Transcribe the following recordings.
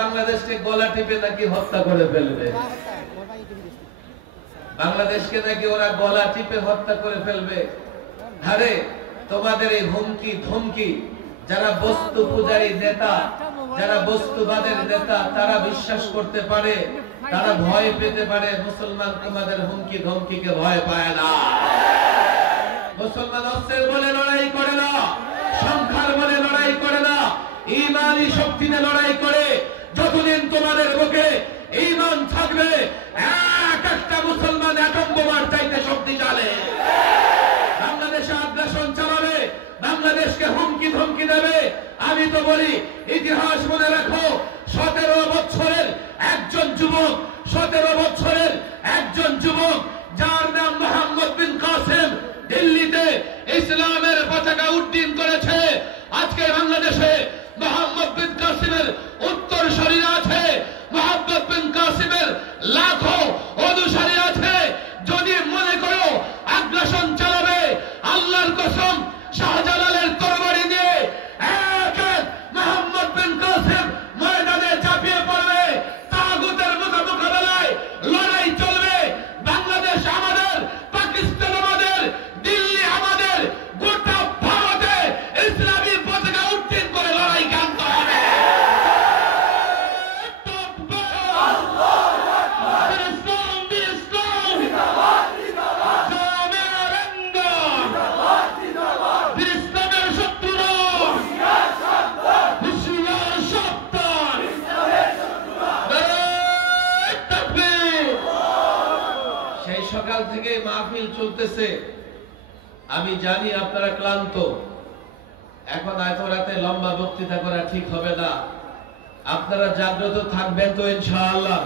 বাংলাদেশকে গলা টিপে নাকি হত্যা করে ফেলবে, বাংলাদেশকে নাকি ওরা গলা টিপে হত্যা করে ফেলবে। আরে তোমাদের এই হুমকি ধমকি যারা বস্তু পূজারী নেতা, যারা বস্তুবাদের নেতা, তারা বিশ্বাস করতে পারে, তারা ভয় পেতে পারে। মুসলমান তোমাদের হুমকি ধমকিকে ভয় পায় না। মুসলমান অস্ত্রের বলে লড়াই করে না, সংখ্যার বলে লড়াই করে না, ঈমানি শক্তিতে লড়াই করে। যতদিন তোমাদের বুকে ঈমান থাকবে, এক একটা মুসলমান অ্যাটম বোমার চাইতে শক্তিশালী। বাংলাদেশে আগ্রাসন চালাবে, বাংলাদেশকে হুমকি ধমকি দেবে। আমি তো বলি, ইতিহাস মনে রাখো, 17 বছরের একজন যুবক, 17 বছরের একজন যুবক যার নাম মোহাম্মদ বিন কাসেম, দিল্লিতে ইসলামের পতাকা উড্ডীন করেছে। আজকে বাংলাদেশে মোহাম্মদ বিন কাসেমের উত্তরসূরি আছে, মোহাম্মদ বিন কাসেমের লাখো অনুসারী আছে। যদি মনে করো আগ্রাসন চালাবে, আল্লাহর কসম শাহজালালের তরবারি দিয়ে এক এক মোহাম্মদ বিন কাসেম ময়দানে ঝাঁপিয়ে পড়বে। তাগুতের মোকাবেলায় লড়াই চলবে। বাংলাদেশ আমাদের, পাকিস্তান আমাদের, দিল্লি আমাদের, গোটা ভারতে ইসলামী পতাকা উড্ডীন করে লড়াই আনতে হবে। সেই সকাল থেকে মাহফিল চলতেছে। আমি জানি আপনারা ক্লান্ত, এখন এত রাতে লম্বা বক্তৃতা করা ঠিক হবে না। আপনারা জাগ্রত থাকবেন তো ইনশাআল্লাহ।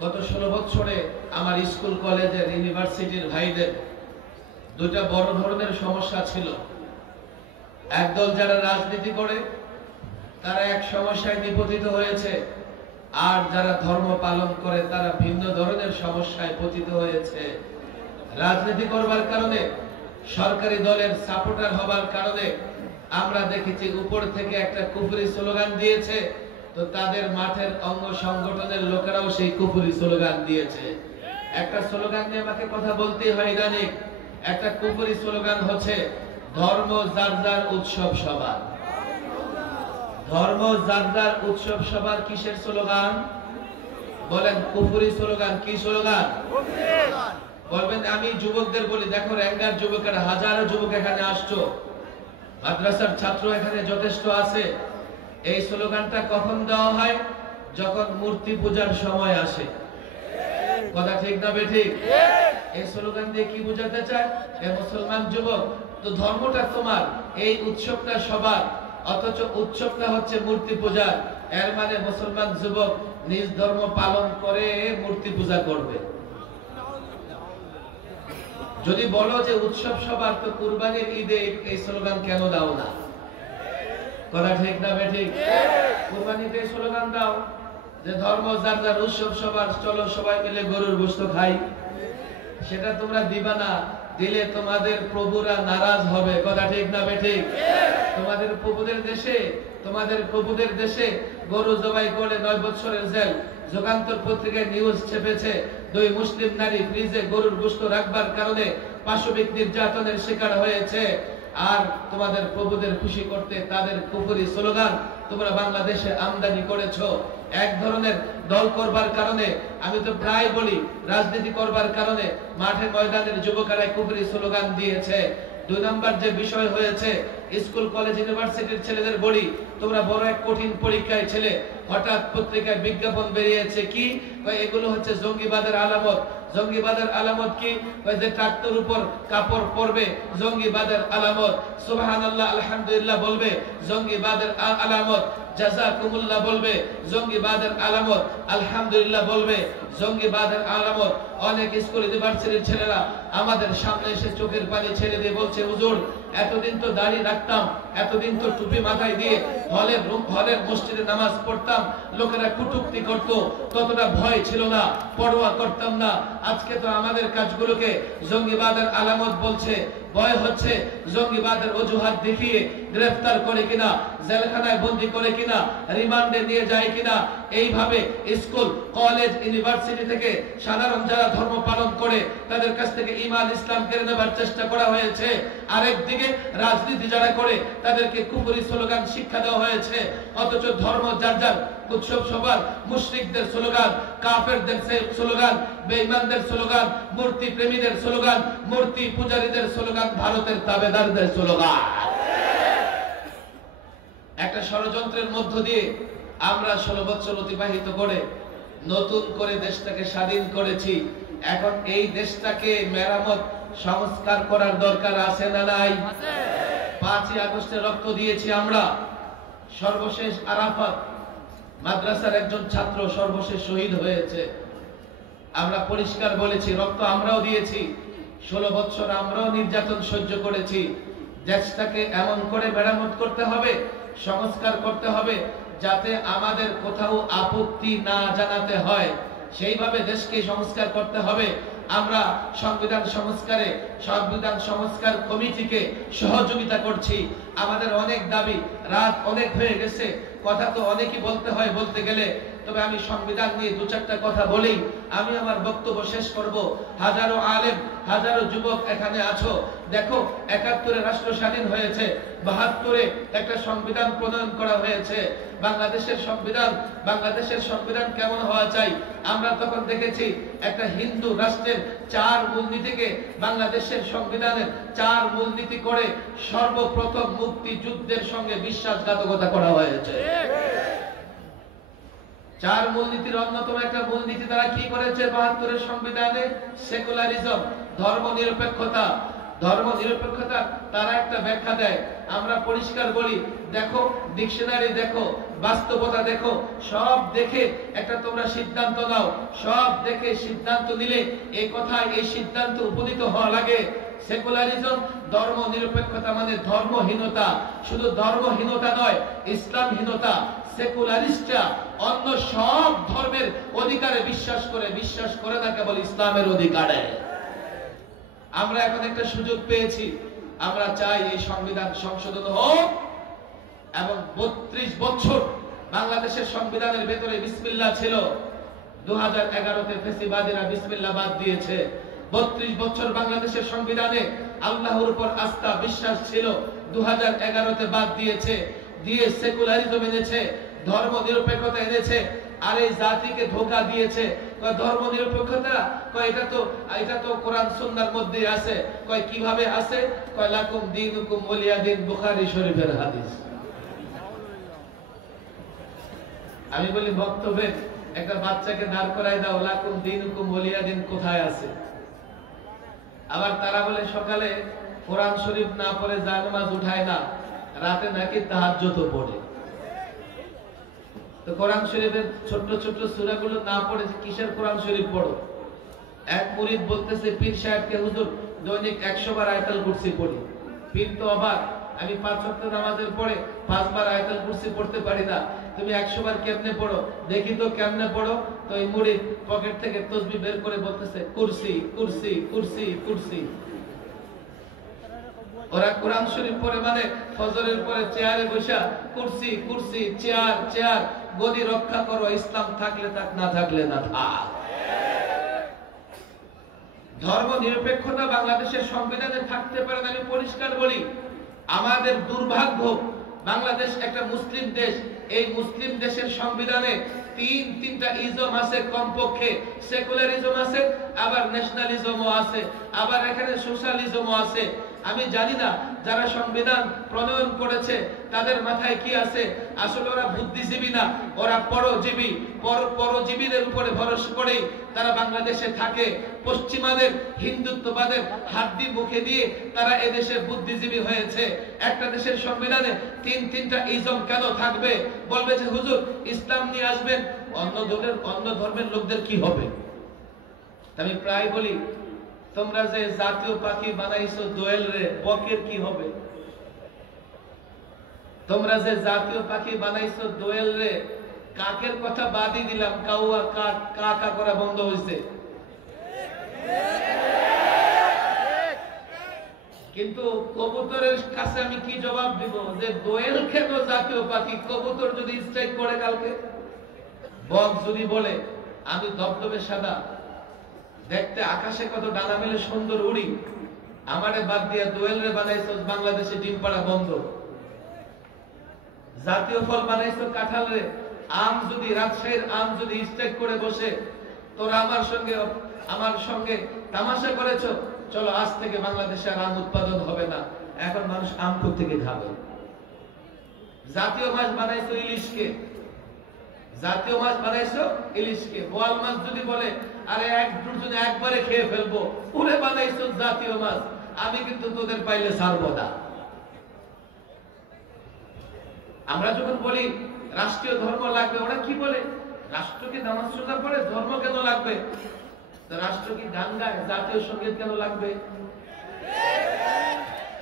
গত 16 বছরে আমার স্কুল কলেজের ইউনিভার্সিটির ভাইদের দুটা বড় ধরনের সমস্যা ছিল। একদল যারা রাজনীতি করে তারা এক সমস্যায় নিপতিত হয়েছে, আর যারা ধর্ম পালন করে তারা ভিন্ন ধরনের সমস্যায় পতিত হয়েছে। রাজনীতি করবার কারণে, সরকারি দলের সাপোর্টার হবার কারণে আমরা দেখেছি উপর থেকে একটা কুফরি স্লোগান দিয়েছে, তো তাদের মাঠের অঙ্গ সংগঠনের লোকেরাও সেই কুফরি স্লোগান দিয়েছে। একটা স্লোগান নিয়ে আমাকে কথা বলতে হয় ইদানিং। একটা কুফরি স্লোগান হচ্ছে ধর্ম যার যার উৎসব সবার। ধর্ম যার যার উৎসব সবার কিসের স্লোগান? বলেন কুফরি স্লোগান। কি স্লোগান বলবেন? আমি যুবকদের বলি, দেখো র্যাঙ্গার যুবকেরা, হাজারো যুবক এখানে আসছো, মাদ্রাসার ছাত্র এখানে যথেষ্ট আছে। এই স্লোগানটা কখন দেওয়া হয়? যখন মূর্তি পূজার সময় আসে। কথা ঠিক না বেঠিক? এই স্লোগান দিয়ে কি বোঝাতে চায়? এ মুসলমান যুবক, তো ধর্মটা তোমার, এই উৎসবটা সবার, অথচ উৎসবটা হচ্ছে মূর্তি পূজা। এর মানে মুসলমান যুবক নিজ ধর্ম পালন করে মূর্তি পূজা করবে। যদি বলো যে উৎসব সবার, তো কুরবানির ঈদে এই স্লোগান কেন দাও না? কথা ঠিক না বেঠিক? কুরবানিতে স্লোগান দাও যে ধর্ম যার যার উৎসব সবার, চলো সবাই মিলে গরুর গোশত খাই। সেটা তোমরা দিবা না, দিলে তোমাদের প্রভুরা নারাজ হবে। কথা ঠিক না বেঠিক? তোমাদের প্রভুদের দেশে গরু জবাই করে 9 বছরের জেল। যুগান্তর পত্রিকায় নিউজ ছেপেছে 2 মুসলিম নারী ফ্রিজে গরুর গোশত রাখবার কারণে পাশবিক নির্যাতনের শিকার হয়েছে। আর তোমাদের প্রভুদের খুশি করতে তাদের কুফরি স্লোগান তোমরা বাংলাদেশে আমদানি করেছো। এক ধরনের দল করবার কারণে, আমি তো প্রায় বলি রাজনীতি করবার কারণে মাঠে ময়দানের যুবকেরা কুফরি স্লোগান দিয়েছে। 2 নম্বর যে বিষয় হয়েছে, স্কুল কলেজ ইউনিভার্সিটির ছেলেদের বলি, তোমরা বড় এক কঠিন পরীক্ষায় ছেলে, হঠাৎ পত্রিকায় বিজ্ঞাপন বেরিয়েছে কি এগুলো হচ্ছে জঙ্গিবাদের আলামত। জঙ্গিবাদের আলামত কি? যে ট্রাক্টর উপর কাপড় পরবে, জঙ্গিবাদের আলামত। সুবহানাল্লাহ আলহামদুলিল্লাহ বলবে, জঙ্গিবাদের আলামত। জাযাকুমুল্লাহ বলবে, জঙ্গিবাদের আলামত। আলহামদুলিল্লাহ বলবে, জঙ্গিবাদের আলামত। অনেক স্কুল ইউনিভার্সিটির ছেলেরা আমাদের সামনে এসে চোখের পানি ছেড়ে দিয়ে বলছে, হুজুর এতদিন তো দাড়ি রাখতাম, এতদিন তো টুপি মাথায় দিয়ে হলের মসজিদে নামাজ পড়তাম, লোকেরা কটূক্তি করত, ততটা ভয় ছিল না, পরোয়া করতাম না। আজকে তো আমাদের কাজগুলোকে জঙ্গিবাদের আলামত বলছে। ভয় হচ্ছে জঙ্গিবাদের অজুহাত দেখিয়ে গ্রেফতার করে কিনা, জেলখানায় বন্দী করে কিনা, রিমান্ডে নিয়ে যায় কিনা। এইভাবে স্কুল, কলেজ, ইউনিভার্সিটি থেকে সাধারণ যারা ধর্ম পালন করে তাদের কাছ থেকে ঈমান ইসলাম কেড়ে নেবার চেষ্টা করা হয়েছে। আরেকদিকে রাজনীতি যারা করে তাদেরকে কুফরি স্লোগান শিক্ষা দেওয়া হয়েছে। অথচ ধর্ম যার যার, উৎসব সবার, মুশরিকদের স্লোগান, কাফেরদের স্লোগান, বেঈমানদের স্লোগান, মূর্তি প্রেমীদের স্লোগান, মূর্তি পূজারীদের স্লোগান, ভারতের তাবেদারদের স্লোগান। একটা ষড়যন্ত্রের মধ্য দিয়ে আমরা 16 বছর অতিবাহিত করে নতুন করে দেশটাকে স্বাধীন করেছি। এখন এই দেশটাকে মেরামত, সংস্কার করার দরকার আছে না নাই? 5ই আগস্টে রক্ত দিয়েছি আমরা। সর্বশেষ আরাফাত মাদ্রাসার একজন ছাত্র সর্বশেষ শহীদ হয়েছে। আমরা পরিষ্কার বলেছি, রক্ত আমরাও দিয়েছি। 16 বছর আমরাও নির্যাতন সহ্য করেছি। দেশটাকে এমন করে মেরামত করতে হবে, সংস্কার করতে হবে, যাতে আমাদের কোথাও আপত্তি না জানাতে হয়। সেইভাবে দেশকে সংস্কার করতে হবে। আমরা সংবিধান সংস্কারে সংবিধান সংস্কার কমিটিকে সহযোগিতা করছি। আমাদের অনেক দাবি, রাত অনেক হয়ে গেছে, কথা তো অনেকই বলতে হয় বলতে গেলে। তবে আমি সংবিধান নিয়ে 2-4টা কথা বলেই আমি আমার বক্তব্য শেষ করব। হাজারো আলেম, হাজারো যুবক এখানে আছো। দেখো, 71-এ রাষ্ট্র স্বাধীন হয়েছে, 72-এ একটা সংবিধান প্রণয়ন করা হয়েছে। বাংলাদেশের সংবিধান কেমন হওয়া চাই? আমরা তখন দেখেছি একটা হিন্দু রাষ্ট্রের 4 মূলনীতিকে বাংলাদেশের সংবিধানের 4 মূলনীতি করে সর্বপ্রথম মুক্তিযুদ্ধের সঙ্গে বিশ্বাসঘাতকতা করা হয়েছে। 4 মূলনীতির অন্যতম একটা মূলনীতি তারা কি করেছে 72-এর সংবিধানে? সেকুলারিজম, ধর্মনিরপেক্ষতা। ধর্মনিরপেক্ষতা তারা একটা ব্যাখ্যা দেয়। আমরা পরিষ্কার বলি, দেখো ডিকশনারি দেখো, বাস্তবতা দেখো, সব দেখে একটা তোমরা সিদ্ধান্ত নাও। সব দেখে সিদ্ধান্ত নিলে এই কথায় এই সিদ্ধান্ত উপনীত হওয়া লাগে। সেকুলারিজম, ধর্মনিরপেক্ষতা মানে ধর্মহীনতা। শুধু ধর্মহীনতা নয়, ইসলামহীনতা। সেকুলারিস্টরা অন্য সব ধর্মের অধিকারে বিশ্বাস করে না কেবল ইসলামের অধিকারে। আমরা এখন একটা সুযোগ পেয়েছি। আমরা চাই এই সংবিধান সংশোধন হোক এবং 32 বছর বাংলাদেশের সংবিধানের ভেতরে বিসমিল্লাহ ছিল। 2011-তে ফেসিবাদীরা বিসমিল্লাহ বাদ দিয়েছে। 32 বছর বাংলাদেশের সংবিধানে আল্লাহর উপর আস্থা, বিশ্বাস ছিল। 2011-তে বাদ দিয়েছে, দিয়ে সেকুলারিজম এনেছে, ধর্ম নিরপেক্ষতা এনেছে। আর এই জাতিকে ধোঁকা দিয়েছে। ধর্ম নিরপেক্ষতা, এটা তো কোরআন সুন্নাহর মধ্যে আছে। কিভাবে আছে? লাকুম দীনুকুম ওয়ালিয়া দীন, বুখারী শরীফের হাদিস। আমি বলি বক্তব্যে একটা বাচ্চাকে দাঁড় করায় দাও, লাকুম দীনুকুম ওয়ালিয়া দীন কোথায় আছে? আবার তারা বলে সকালে কোরআন শরীফ না পড়ে জানামাজ উঠায় না, রাতে নাকি তাহাজ্জুদ পড়ে। তো কোরআন শরীফের ছোট ছোট সূরাগুলো না পড়ে কিসের কোরআন শরীফ পড়ো? এক মুরিদ বলতেছে পীর সাহেবকে, হুজুর দৈনিক 100 বার আয়াতুল কুরসি পড়ি। পীর তো অবাক, আমি 5 ওয়াক্ত নামাজের পরে 5 বার আয়াতুল কুরসি পড়তে পারি না, তুমি 100 বার কেমনে পড়ো? দেখি তো কেমনে পড়ো। তো এই মুরিদ পকেট থেকে তাসবিহ বের করে বলতেছে কুরসি কুরসি কুরসি কুরসি। ওরা কোরআন শরীফ পড়ে মানে ফজরের পরে চেয়ারে বসা কুরসি কুরসি, চেয়ার চেয়ার। গদি রক্ষা করো, ইসলাম থাকলে থাক, না থাকলে না থাক। ধর্ম নিরপেক্ষতা বাংলাদেশের সংবিধানে থাকতে পারে না। আমি পরিষ্কার বলি, আমাদের দুর্ভাগ্য, বাংলাদেশ একটা মুসলিম দেশ। এই মুসলিম দেশের সংবিধানে তিনটা ইজম আছে কমপক্ষে। সেকুলারিজম আছে, আবার ন্যাশনালিজমও আছে, আবার এখানে সোশ্যালিজমও আছে। আমি জানি না যারা সংবিধান প্রণয়ন করেছে তাদের মাথায় কি আছে। আসলে ওরা বুদ্ধিজীবী না, ওরা পরজীবী। পরজীবীদের উপরে ভরসা করেই তারা বাংলাদেশে থাকে। পশ্চিমাদের, হিন্দুত্ববাদের হাড্ডি মুখে দিয়ে তারা এদেশের বুদ্ধিজীবী হয়েছে। একটা দেশের সংবিধানে তিনটা ইজম কেন থাকবে? বলবে যে হুজুর ইসলাম নিয়ে আসবেন, অন্য ধর্মের লোকদের কি হবে? আমি প্রায় বলি, তোমরা যে জাতীয় পাখি বানাইছো দোয়েল রে, বকের কি হবে? তোমরা যে জাতীয় পাখি বানাইছো দোয়েল রে, কাকের কথা বাদই দিলাম, কাউয়া কাক কা করা বন্ধ হয়েছে। কিন্তু কবুতরের কাছে আমি কি জবাব দিব যে দোয়েল কেন জাতীয় পাখি? কবুতর যদি স্ট্রাইক করে কালকে, বক যদি বলে আমি ধবধবে সাদা, দেখতে আকাশে কত ডানা মেলে সুন্দর উড়ি, আমারে বাদ দিয়ে দোয়েল রে বানাইছো বাংলাদেশে ডিম পাড়া বন্ধ, জাতীয় ফল বানাইছো কাঁঠাল রে, আম যদি রাজশাহীর আম যদি স্ট্রাইক করে বসে তোরা আমার সঙ্গে তামাশা করেছো, চলো আজ থেকে বাংলাদেশে আর আম উৎপাদন হবে না, এখন মানুষ আম থেকে খাবে। জাতীয় মাছ বানাইছো ইলিশকে, জাতীয় মাছ বানাইছো ইলিশকে, বোয়াল মাছ যদি বলে আরে এক দুজনে একবারে খেয়ে ফেলবো, পুরে বানাইছো জাতীয় মাছ, আমি কিন্তু তোদের পাইলে ছাড়বো না। আমরা যখন বলি রাষ্ট্রীয় ধর্ম লাগবে, ওরা কি বলে রাষ্ট্র কি নামাজ রোজা পড়ে, ধর্ম কেন লাগবে? রাষ্ট্র কি গান গায়, জাতীয় সঙ্গীত কেন লাগবে?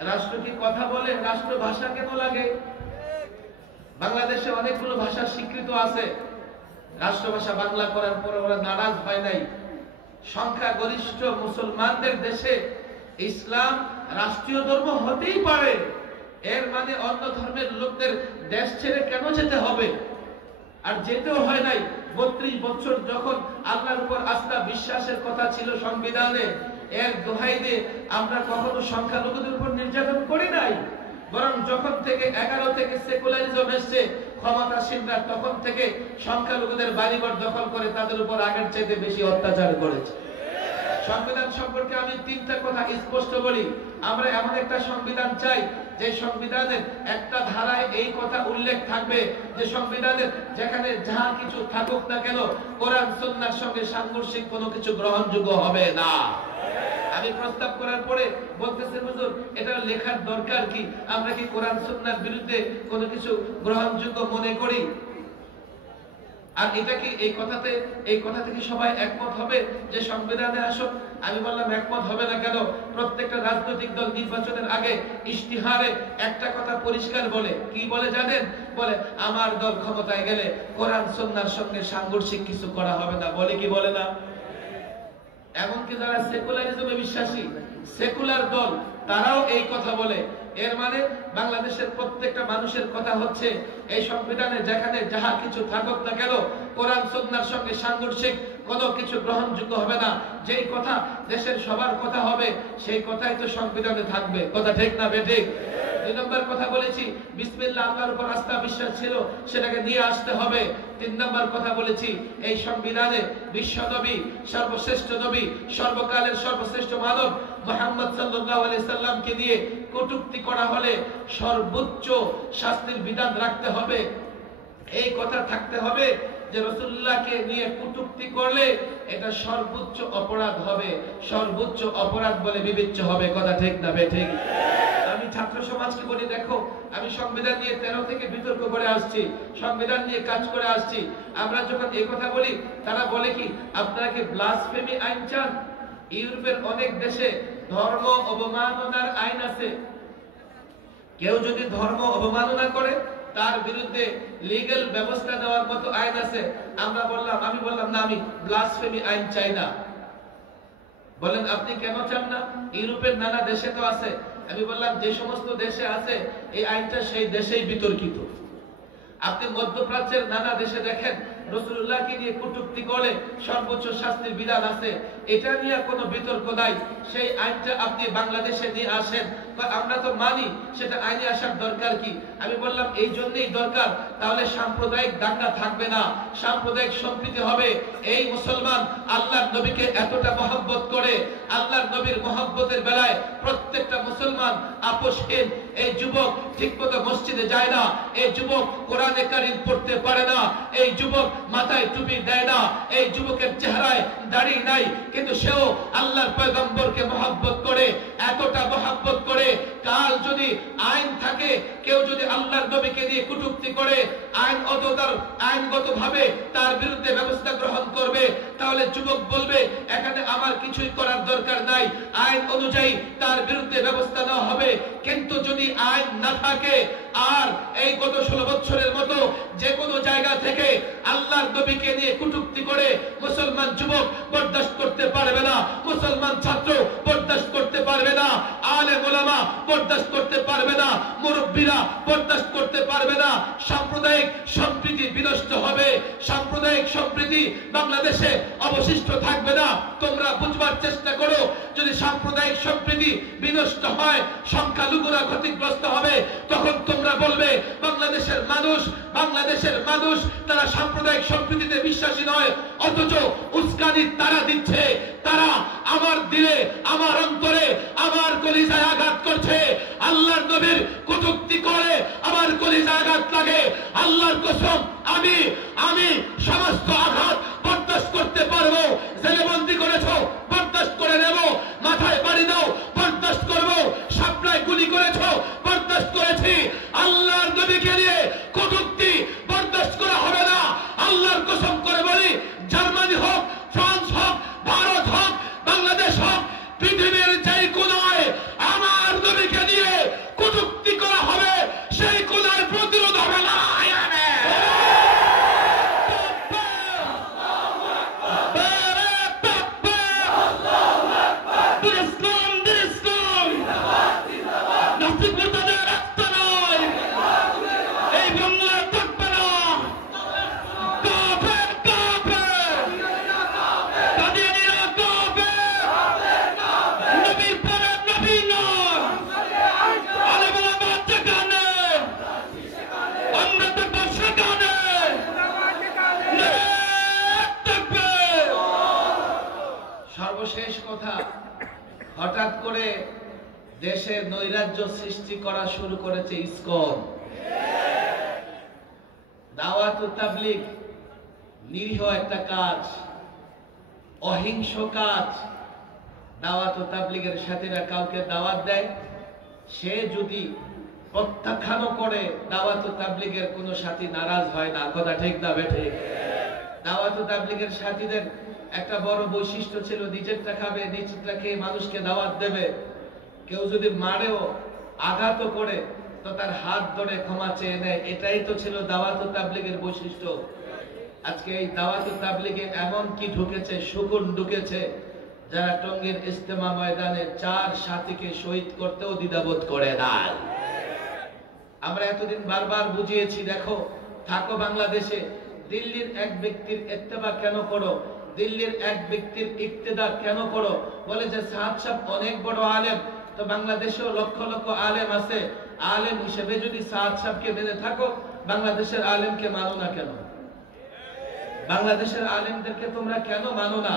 রাষ্ট্র কি কথা বলে, রাষ্ট্র ভাষা কেন লাগে? বাংলাদেশে অনেকগুলো ভাষা স্বীকৃত আছে, রাষ্ট্রভাষা বাংলা করার পর ওরা নারাজ হয় নাই। সংখ্যা গরিষ্ঠ মুসলমানদের দেশে ইসলাম রাষ্ট্রীয় ধর্ম হতেই পারে, এর মানে অন্য ধর্মের লোকদের দেশ ছেড়ে কেন যেতে হবে? আর যেতেও হয় নাই। 32 বছর যখন আল্লাহর উপর আস্থা বিশ্বাসের কথা ছিল সংবিধানে, এর দোহাই দিয়ে আমরা কখনো সংখ্যালঘুদের উপর নির্যাতন করি নাই, বরং যখন থেকে 11 থেকে সেকুলারিজম এসছে ক্ষমতাসীনরা, তখন থেকে সংখ্যালঘুদের বাড়িঘর দখল করে তাদের উপর আগের চাইতে বেশি অত্যাচার করেছে। সংবিধান সম্পর্কে আমি 3টা কথা স্পষ্ট বলি, আমরা এমন একটা সংবিধান চাই যে সংবিধানের একটা ধারায় এই কথা উল্লেখ থাকবে যে সংবিধানের যেখানে যাহা কিছু থাকুক না কেন কোরআন সুন্নাহর সঙ্গে সাংঘর্ষিক কোনো কিছু গ্রহণযোগ্য হবে না। আমি প্রস্তাব করার পরে বলতেছে হুজুর এটা লেখার দরকার কি, আমরা কি কোরআন সুন্নাহর বিরুদ্ধে কোনো কিছু গ্রহণযোগ্য মনে করি? আর এটা কি এই কথা থেকে সবাই একমত হবে যে সংবিধানে আসুক? আমি বললাম একমত হবে না কেন? প্রত্যেকটা রাজনৈতিক দল নির্বাচনের আগে ইশতিহারে একটা কথা পরিষ্কার বলে, কি বলে জানেন? বলে আমার দল ক্ষমতায় গেলে কোরআন সুন্নাহর সঙ্গে সাংঘর্ষিক কিছু করা হবে না, বলে কি বলে না? এমনকি যারা সেকুলারিজমে বিশ্বাসী সেকুলার দল তারাও এই কথা বলে। এর মানে বাংলাদেশের প্রত্যেকটা মানুষের কথা হচ্ছে এই সংবিধানে যেখানে যাহা কিছু থাকুক না কেন কোরআন সুন্নাহর সঙ্গে সাংঘর্ষিক কোনো কিছু গ্রহণযোগ্য হবে না। যেই কথা দেশের সবার কথা হবে সেই কথাই তো সংবিধানে থাকবে, কথা ঠিক না বেঠিক? 2 নম্বর কথা বলেছি বিসমিল্লাহ, আল্লাহর উপর আস্থা বিশ্বাস ছিল সেটাকে নিয়ে আসতে হবে। 3 নম্বর কথা বলেছি এই সংবিধানে বিশ্ব নবী, সর্বশ্রেষ্ঠ নবী, সর্বকালের সর্বশ্রেষ্ঠ মানব মুহাম্মদ সাল্লাল্লাহু আলাইহি সাল্লামকে দিয়ে কটূক্তি করা হলে সর্বোচ্চ শাস্তির বিধান রাখতে হবে। এই কথা থাকতে হবে যে রাসূলুল্লাহকে নিয়ে কটূক্তি করলে এটা সর্বোচ্চ অপরাধ হবে, সর্বোচ্চ অপরাধ বলে বিবেচ্য হবে, কথা ঠিক না বেঠিক? আমি ছাত্র সমাজকে বলি দেখো, আমি সংবিধান নিয়ে 13 থেকে বিতর্ক করে আসছি, সংবিধান নিয়ে কাজ করে আসছি। আমরা যখন এই কথা বলি তারা বলে কি আপনারা কি ব্লাসফেমি আইন চান? ইউরোপের অনেক দেশে ধর্ম অবমাননার আইন আছে, কেউ যদি ধর্ম অবমাননা করে তার বিরুদ্ধে লিগ্যাল ব্যবস্থা নেওয়ার মতো আইন আছে। আমি বললাম না, আমি ব্লাসফেমি আইন চাই না। বলেন আপনি কেন চান না? ইউরোপের নানা দেশে তো আছে। আমি বললাম যে সমস্ত দেশে আছে এই আইনটা সেই দেশেই বিতর্কিত। আপনি মধ্যপ্রাচ্যের নানা দেশে দেখেন রাসূলুল্লাহকে নিয়ে কটূক্তি করলে সর্বোচ্চ শাস্তির বিধান আছে, এটা নিয়ে কোনো বিতর্ক নাই। সেই আইনটা আপনি বাংলাদেশে নিয়ে আসেন, আমরা তো মানি, সেটা আইনে আসার দরকার কি? আমি বললাম এই জন্যই দরকার, তাহলে সাম্প্রদায়িক দাঙ্গা থাকবে না, সাম্প্রদায়িক সম্প্রীতি হবে। এই মুসলমান আল্লাহর নবীকে এতটা মহব্বত করে, আল্লাহর নবীর মহব্বতের বেলায় প্রত্যেকটা মুসলমান আপোষহীন। এই যুবক ঠিকমতো মসজিদে যায় না, এই যুবক কোরআনে কারীম পড়তে পারে না, এই যুবক মাথায় টুপি দেয় না, এই যুবকের চেহারায় দাড়ি নাই, কিন্তু সেও আল্লাহর পয়গম্বরকে মহব্বত করে, এতটা মহব্বত করে। কাল যদি আইন থাকে, কেউ যদি আল্লাহর নবীকে নিয়ে কটূক্তি করে, আইনগতভাবে তার বিরুদ্ধে ব্যবস্থা গ্রহণ করবে, তাহলে যুবক বলবে এখানে আমার কিছুই করার দরকার নাই, আইন অনুযায়ী তার বিরুদ্ধে ব্যবস্থা নেওয়া হবে। কিন্তু যদি আইন না থাকে আর এই গত 16 বছরের মতো যে কোনো জায়গা থেকে আল্লাহর নবীকে নিয়ে কটূক্তি করে মুসলমান যুবক বরদাস্ত করতে পারবে না, মুসলমান ছাত্র বরদাস্ত করতে পারবে না, আলেম ওলামা বরদাস্ত করতে পারবে না, মুরব্বীরা বরদাস্ত করতে পারবে না। সাম্প্রদায়িক সম্প্রীতি বিনষ্ট হবে, সাম্প্রদায়িক সম্প্রীতি বাংলাদেশে অবশিষ্ট থাকবে না। তোমরা বুঝবার চেষ্টা করো, যদি সাম্প্রদায়িক সম্প্রীতি বিনষ্ট হয়, সংখ্যালঘুরা ক্ষতিগ্রস্ত হবে, তখন তোমরা বলবে বাংলাদেশের মানুষ তারা সাম্প্রদায়িক সম্প্রীতিতে বিশ্বাসী নয়, অথচ উস্কানি তারা দিচ্ছে। তারা আমার দিলে, আমার অন্তরে, আমার কলিজায় আঘাত করছে। আল্লাহর নবীর কটূক্তি করে আমার কলিজায় আঘাত লাগে। আল্লাহর কসম, আমি সমস্ত আঘাত বরদাস্ত করতে পারবো। জেলে বন্দী করেছো, বরদাস্ত করে নেব। মাথায় বাড়ি দাও, বরদাস্ত করবো। সাপলায় গুলি করেছো, বরদাস্ত করেছি। আল্লাহর নবীকে নিয়ে কটূক্তি বরদাস্ত করা হবে না। আল্লাহর কসম করে বলি, জার্মানি হোক, ফ্রান্স হোক, ভারত হোক, বাংলাদেশ হোক, পৃথিবীর যেই কোনায় আমার নবীকে নিয়ে কটূক্তি করা হবে, সেই কোনায় প্রতিরোধ হবে না। সর্বশেষ কথা, হঠাৎ করে দেশে নৈরাজ্য সৃষ্টি করা শুরু করেছে ইসকন। দাওয়াত ও তাবলীগ নিরীহ একটা কাজ, অহিংস কাজ। দাওয়াত ও তাবলীগের সাথীরা কাউকে দাওয়াত দেয়, সে যদি প্রত্যাখ্যানও করে, দাওয়াত ও তাবলীগের কোনো সাথী নারাজ হয় না। কথা ঠিক না বেঠে? দাওয়াত ও তাবলীগের সাথীদের একটা বড় বৈশিষ্ট্য ছিল, নিজেরটা খাবে, নিজেরটা খেয়ে মানুষকে দাওয়াত দেবে। কেউ যদি মারেও, আঘাতও করে, তো তার হাত ধরে ক্ষমা চেয়ে নেয়। এটাই তো ছিল দাওয়াত ও তাবলীগের বৈশিষ্ট্য। আজকে এই দাওয়াত ও তাবলীগে এমন কি ঢুকেছে, শকুন ঢুকেছে, যারা টঙ্গীর ইজতেমা ময়দানে 4 সাথীকে শহীদ করতেও দ্বিধাবোধ করে না। আমরা এতদিন বারবার বুঝিয়েছি, দেখো, থাকো বাংলাদেশে, দিল্লির এক ব্যক্তির ইত্তেবা কেন করো, দিল্লির এক ব্যক্তির ইক্তেদা কেন করো? বলে যে সাদ সাহেব অনেক বড় আলেম, তো বাংলাদেশেও লক্ষ লক্ষ আলেম আছে, আলেম হিসেবে যদি সাদ সাহেবকে মেনে থাকো, বাংলাদেশের আলেমকে মানো না কেন? বাংলাদেশের আলেমদেরকে তোমরা কেন মানো না?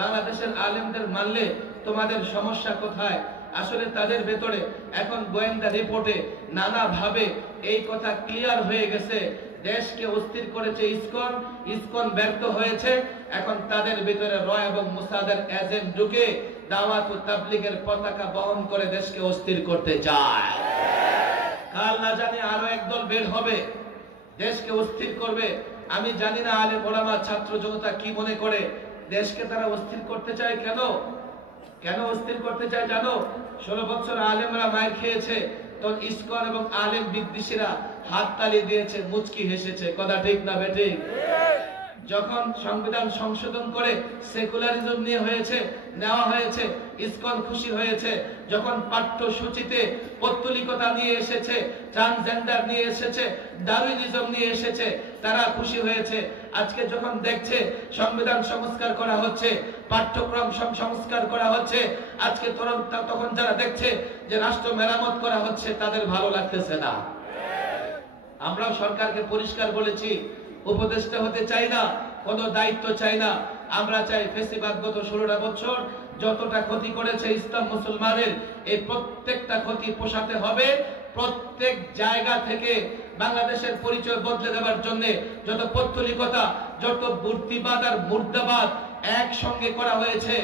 বাংলাদেশের আলেমদের মানলে তোমাদের সমস্যা কোথায়? আসলে তাদের ভেতরে এখন গোয়েন্দা রিপোর্টে নানা ভাবে এই কথা ক্লিয়ার হয়ে গেছে। দেশকে অস্থির করেছে ইসকন, ইসকন ব্যর্থ হয়েছে। এখন তাদের ভিতরে র এবং মোসাদের এজেন্ট ঢুকে দাওয়াত ও তাবলীগের পতাকা বহন করে দেশকে অস্থির করতে চায়। কাল না জানি আরো একদল বের হবে, দেশকে অস্থির করবে। আমি জানি না আলেম ওলামা ছাত্র জনতা কি মনে করে, দেশকে তারা অস্থির করতে চায় কেন? কেন অস্থির করতে চায় জানো? 16 বছর আলেমরা মায়ের খেয়েছে, তো ইসকন এবং আলেম বিদ্বেষীরা হাত তালি দিয়েছে, মুচকি হেসেছে। কথা ঠিক না বেঠিক? যখন সংবিধান সংশোধন করে সেকুলারিজম নিয়ে নেওয়া হয়েছে, ইসকন খুশি হয়েছে। যখন পাঠ্যসূচিতে পৌত্তলিকতা নিয়ে এসেছে, ট্রান্সজেন্ডার নিয়ে এসেছে, ডারউইনিজম নিয়ে এসেছে, তারা খুশি হয়েছে। আজকে যখন দেখছে সংবিধান সংস্কার করা হচ্ছে, পাঠ্যক্রম সংস্কার করা হচ্ছে, আজকে তখন যারা দেখছে যে রাষ্ট্র মেরামত করা হচ্ছে, তাদের ভালো লাগতেছে না। আমরাও সরকারকে পরিষ্কার বলেছি, উপদেষ্টা হতে চাই না, কোনো দায়িত্ব চাই না। আমরা চাই ফেসিবাদ গত 16টা বছর যতটা ক্ষতি করেছে ইসলাম মুসলমানের, এই প্রত্যেকটা ক্ষতি পোষাতে হবে। প্রত্যেক জায়গা থেকে বাংলাদেশের পরিচয় বদলে দেওয়ার জন্য যত পৌত্তলিকতা, যত মূর্তিবাদ আর মুর্দাবাদ একসঙ্গে করা হয়েছে,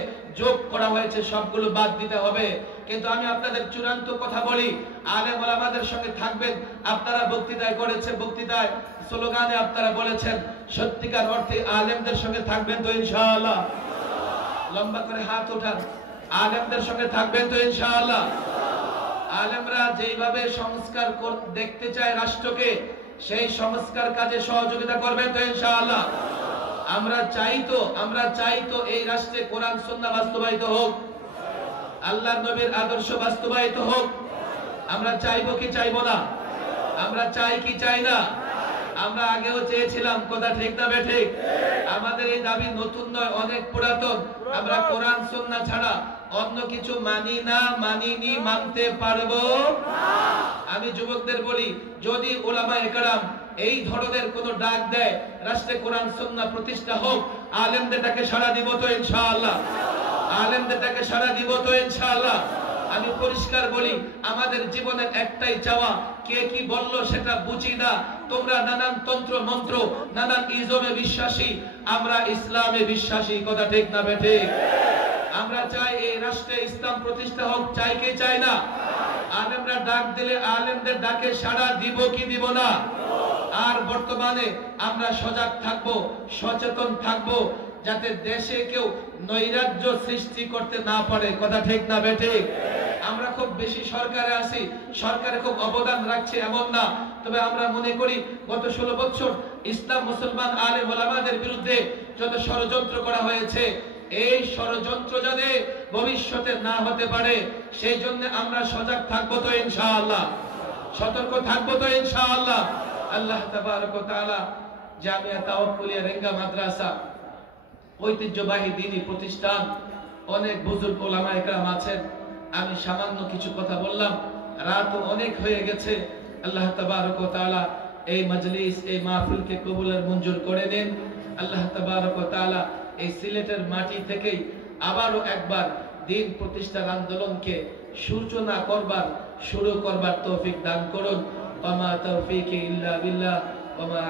যোগ করা হয়েছে, সবগুলো বাদ দিতে হবে। কিন্তু আমি আপনাদের চূড়ান্ত কথা বলি, আলেম ওলামাদের সঙ্গে থাকবেন। আপনারা বক্তৃতায় করেছে, বক্তৃতায় স্লোগানে আপনারা বলেছেন, সত্যিকার অর্থে আলেমদের সঙ্গে থাকবেন তো ইনশাআল্লাহ? লম্বা করে হাত ওঠান। আলেমদের সঙ্গে থাকবেন তো ইনশাআল্লাহ? আলেমরা যেইভাবে সংস্কার দেখতে চায় রাষ্ট্রকে, সেই সংস্কার কাজে সহযোগিতা করবেন তো ইনশাআল্লাহ? আমরা চাই তো এই রাষ্ট্রে কোরআন সুন্নাহ বাস্তবায়িত হোক, আল্লাহর নবীর আদর্শ বাস্তবায়িত হোক, আমরা চাইবো কি চাইবো না? আমরা চাই কি চাই না? আমরা আগেও চেয়েছিলাম, কথা ঠিক না বেঠিক? আমাদের এই দাবি নতুন নয়, অনেক পুরাতন। আমরা কোরআন সুন্নাহ ছাড়া অন্য কিছু মানি না, মানিনি, মানতে পারবো না। আমি যুবকদের বলি, যদি উলামায়ে কেরাম এই ধরনের কোন ডাক দেয় রাষ্ট্রে কোরআন সুন্নাহ প্রতিষ্ঠা হোক, আলেমদের ডাকে সাড়া দিব তো ইনশাআল্লাহ? আলেমদের ডাকে সাড়া দিব তো ইনশাআল্লাহ? আমি পরিষ্কার বলি, আমাদের জীবনের একটাই চাওয়া, কে কি বলল সেটা বুঝি না। তোমরা নানান তন্ত্র মন্ত্র, নানান ইজমে বিশ্বাসী, আমরা ইসলামে বিশ্বাসী, কথা ঠিক না বেঠিক? আমরা চাই এই রাষ্ট্রে ইসলাম প্রতিষ্ঠা হোক, চাই কি চাই না? আলেমরা ডাক দিলে আলেমদের ডাকে সাড়া দিব কি দিব না? আর বর্তমানে আমরা সজাগ থাকব, সচেতন থাকব, যাতে দেশে কেউ নৈরাজ্য সৃষ্টি করতে না পারে, কথা ঠিক না বেঠিক? আমরা খুব বেশি সরকারে আছি, সরকারে খুব অবদান রাখছে এমন না, তবে আমরা মনে করি গত 16 বছর ইসলাম মুসলমান আলেম ওলামাদের বিরুদ্ধে যত ষড়যন্ত্র করা হয়েছে, এই ষড়যন্ত্র যাতে ভবিষ্যতে না হতে পারে সেই জন্য আমরা সজাগ থাকবো তো ইনশাআল্লাহ? সতর্ক থাকবো তো ইনশাআল্লাহ? আল্লাহ তাবারক ওয়া তাআলা জামিয়া তাওয়াক্কুলিয়া রেঙ্গা মাদ্রাসা ঐতিহ্যবাহী দ্বীনি প্রতিষ্ঠান, অনেক বুজুর্গ উলামায়ে কেরাম আছেন। আমি সামান্য কিছু কথা বললাম, রাত অনেক হয়ে গেছে। আল্লাহ তাবারক ওয়া তাআলা এই মজলিস, এই মাহফিলকে কবুলের মঞ্জুর করে নিন। আল্লাহ তাবারক ওয়া তাআলা এই সিলেটের মাটি থেকেই আবারও একবার দ্বীন প্রতিষ্ঠার আন্দোলনকে সূচনা করবার, শুরু করবার তৌফিক দান করুন। ওয়া মা তাওফীকি ইল্লা বিল্লাহ ওয়া মা